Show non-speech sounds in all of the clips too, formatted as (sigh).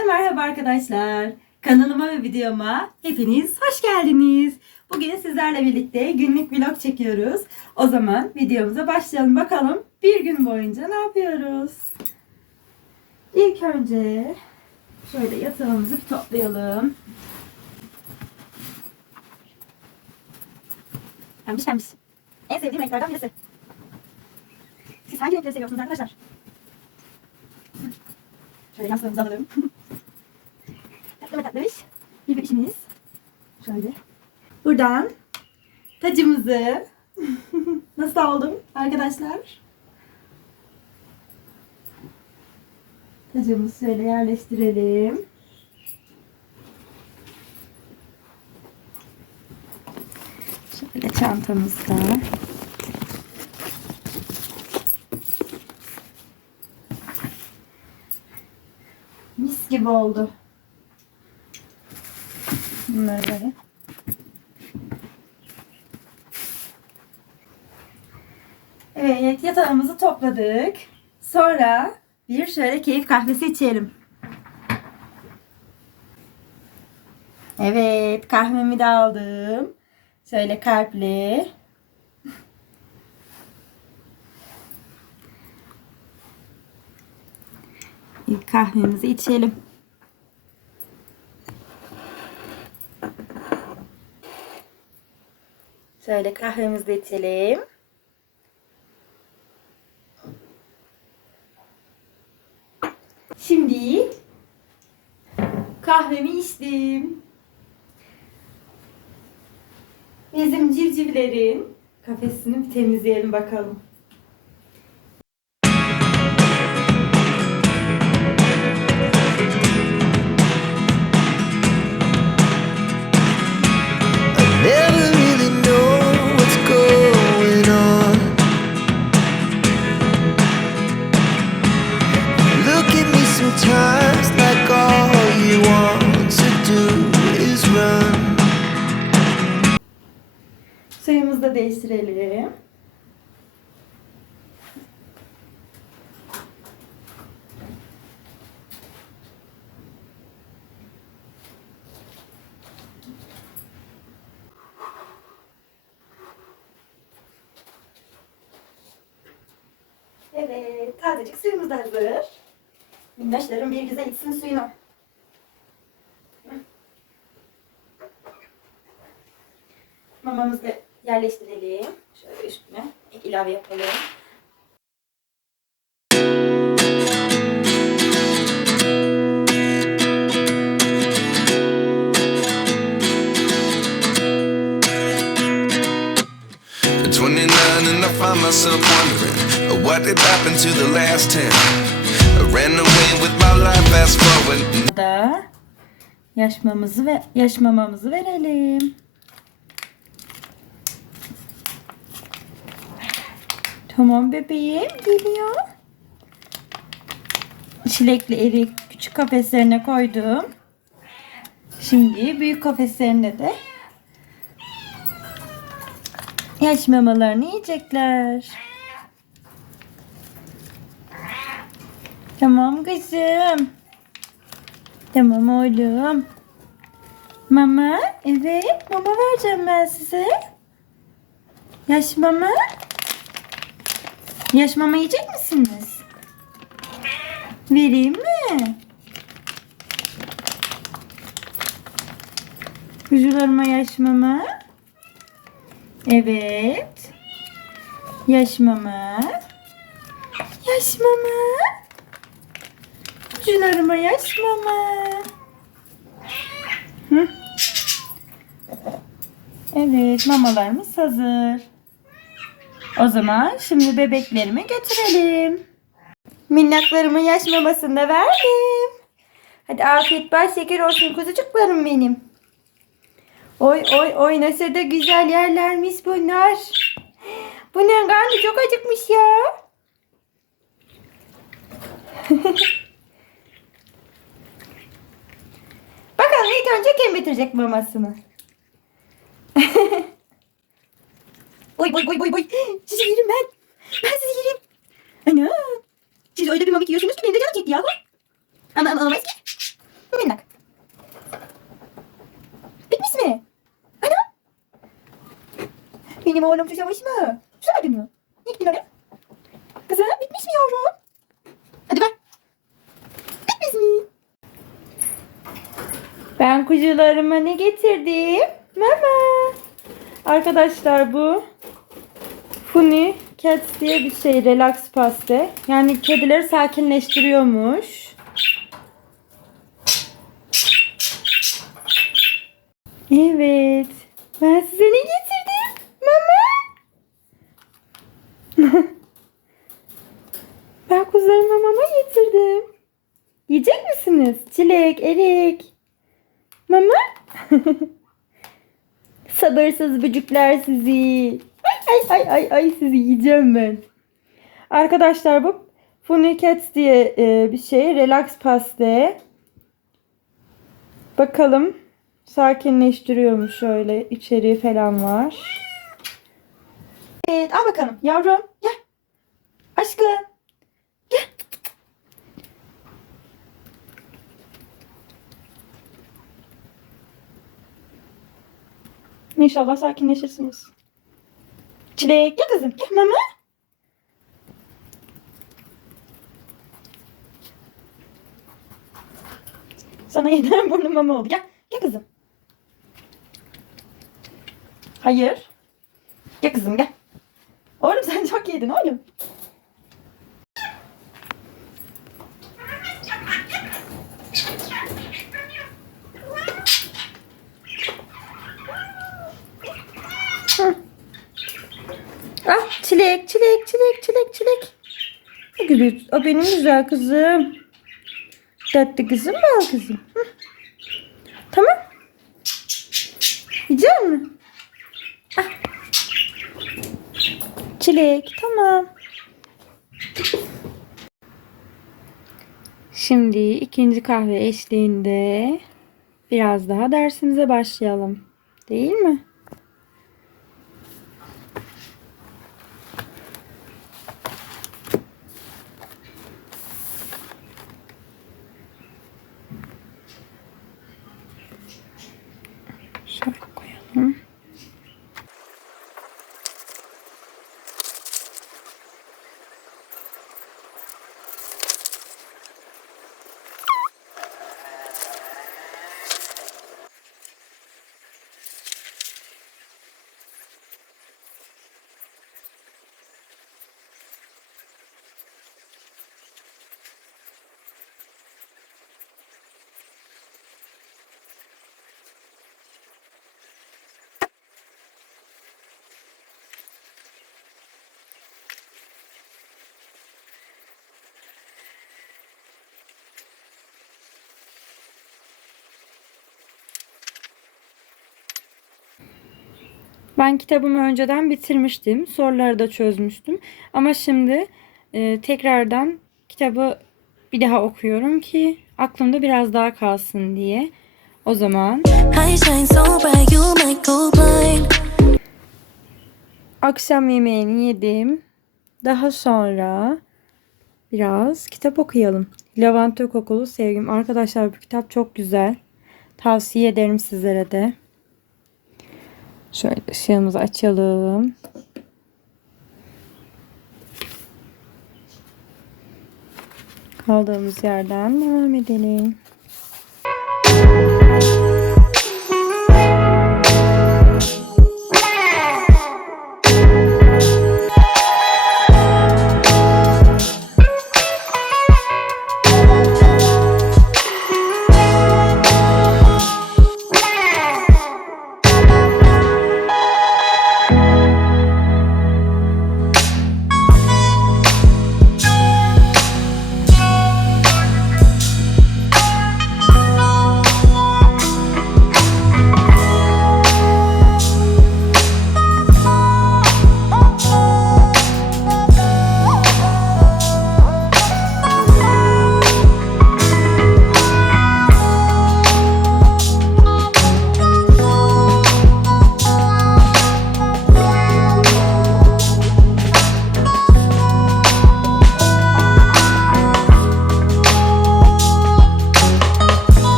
Herkese merhaba arkadaşlar. Kanalıma ve videoma hepiniz hoş geldiniz. Bugün sizlerle birlikte günlük vlog çekiyoruz. O zaman videomuza başlayalım bakalım bir gün boyunca ne yapıyoruz. İlk önce şöyle yatağımızı bir toplayalım. Pembiş pembiş. En sevdiğim renklerden birisi. Siz hangi renkleri seviyorsunuz arkadaşlar? Şöyle yastığımızı alalım. (laughs) tatlı mı tatlış? Bir bir işimiz. Şöyle. Buradan tacımızı (laughs) nasıl aldım arkadaşlar? Tacımızı şöyle yerleştirelim. Şöyle çantamızda. Mis gibi oldu. Bunları böyle. Evet yatağımızı topladık. Sonra bir şöyle keyif kahvesi içelim. Evet kahvemi de aldım. Şöyle kalpli. İlk kahvemizi içelim. Şöyle kahvemizi de içelim. Şimdi kahvemi içtim. Bizim civcivlerin kafesini bir temizleyelim bakalım. Suyumuzu da değiştirelim. Evet, tazecik suyumuz da hazır. Minnaşlarım bir güzel içsin suyunu. Mamamızı da yerleştirelim. Şöyle üstüne ek ilave yapalım. At 29 and I find myself wondering uh, what did happen to the last 10. I ran away with my life, fast forward. da yaş mamamızı ve yaş mamamızı verelim. Tamam bebeğim geliyor. Çilekli erik küçük kafeslerine koydum. Şimdi büyük kafeslerine de yaş mamalarını yiyecekler. Tamam kızım. Tamam oğlum. Mama, evet mama vereceğim ben size. Yaş mama. Yaş mama yiyecek misiniz? Vereyim mi? Kuzularıma yaş mama. Evet. Yaş mama. Yaş mama. Kuzularıma yaş mama. Hı? Evet mamalarımız hazır. O zaman şimdi bebeklerimi götürelim. Minnaklarımın yaş mamasını da verdim. Hadi afiyet bal şeker olsun kuzucuklarım benim. Oy oy oy nasıl da güzel yerlermiş bunlar. Bunların karnı çok acıkmış ya. (laughs) Bakalım ilk önce kim bitirecek mamasını? Oy oy oy oy oy. Sizi yerim ben. Ben sizi yerim. Ana. Siz öyle bir mamik yiyorsunuz ki benim de canım çekti yahu. Ama ama olmaz ki. Hemen bak. Bitmiş mi? Ana. Benim oğlum çocuğa başıma. Söyledin mi? Ne gittin oraya? Kızım bitmiş mi yavrum? Hadi bak. Bitmiş mi? Ben kuzularıma ne getirdim? Mama. Arkadaşlar bu Funny Cats diye bir şey relax paste. Yani kedileri sakinleştiriyormuş. Evet. Ben size ne getirdim? Mama. (laughs) ben kuzularıma mama getirdim. Yiyecek misiniz? Çilek, erik. Mama. (laughs) Sabırsız böcükler sizi. Ay ay ay ay sizi yiyeceğim ben. Arkadaşlar bu Funny Cats diye e, bir şey. Relax paste. Bakalım. Sakinleştiriyormuş şöyle. içeriği falan var. Evet al bakalım yavrum. Gel. Aşkım. Gel. İnşallah sakinleşirsiniz. Çilek gel kızım. Gel mama. Sana yeniden burnum mama oldu. Gel. Gel kızım. Hayır. Gel kızım gel. Oğlum sen çok yedin oğlum. Hı. Ah çilek çilek çilek çilek çilek. Ne güzel. O benim güzel kızım. Tatlı kızım bal kızım. Hı. Tamam. Yiyecek misin? Ah. Çilek tamam. Şimdi ikinci kahve eşliğinde biraz daha dersimize başlayalım. Değil mi? Şöyle koyalım. Ben kitabımı önceden bitirmiştim. Soruları da çözmüştüm. Ama şimdi e, tekrardan kitabı bir daha okuyorum ki aklımda biraz daha kalsın diye. O zaman akşam yemeğini yedim. Daha sonra biraz kitap okuyalım. Lavanta kokulu sevgim. Arkadaşlar bu kitap çok güzel. Tavsiye ederim sizlere de. Şöyle ışığımızı açalım. Kaldığımız yerden devam edelim.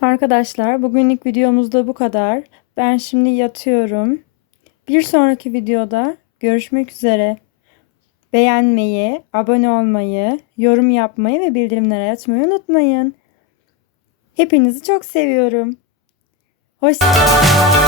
Arkadaşlar bugünlük videomuzda bu kadar. Ben şimdi yatıyorum. Bir sonraki videoda görüşmek üzere. Beğenmeyi, abone olmayı, yorum yapmayı ve bildirimleri açmayı unutmayın. Hepinizi çok seviyorum. Hoşçakalın.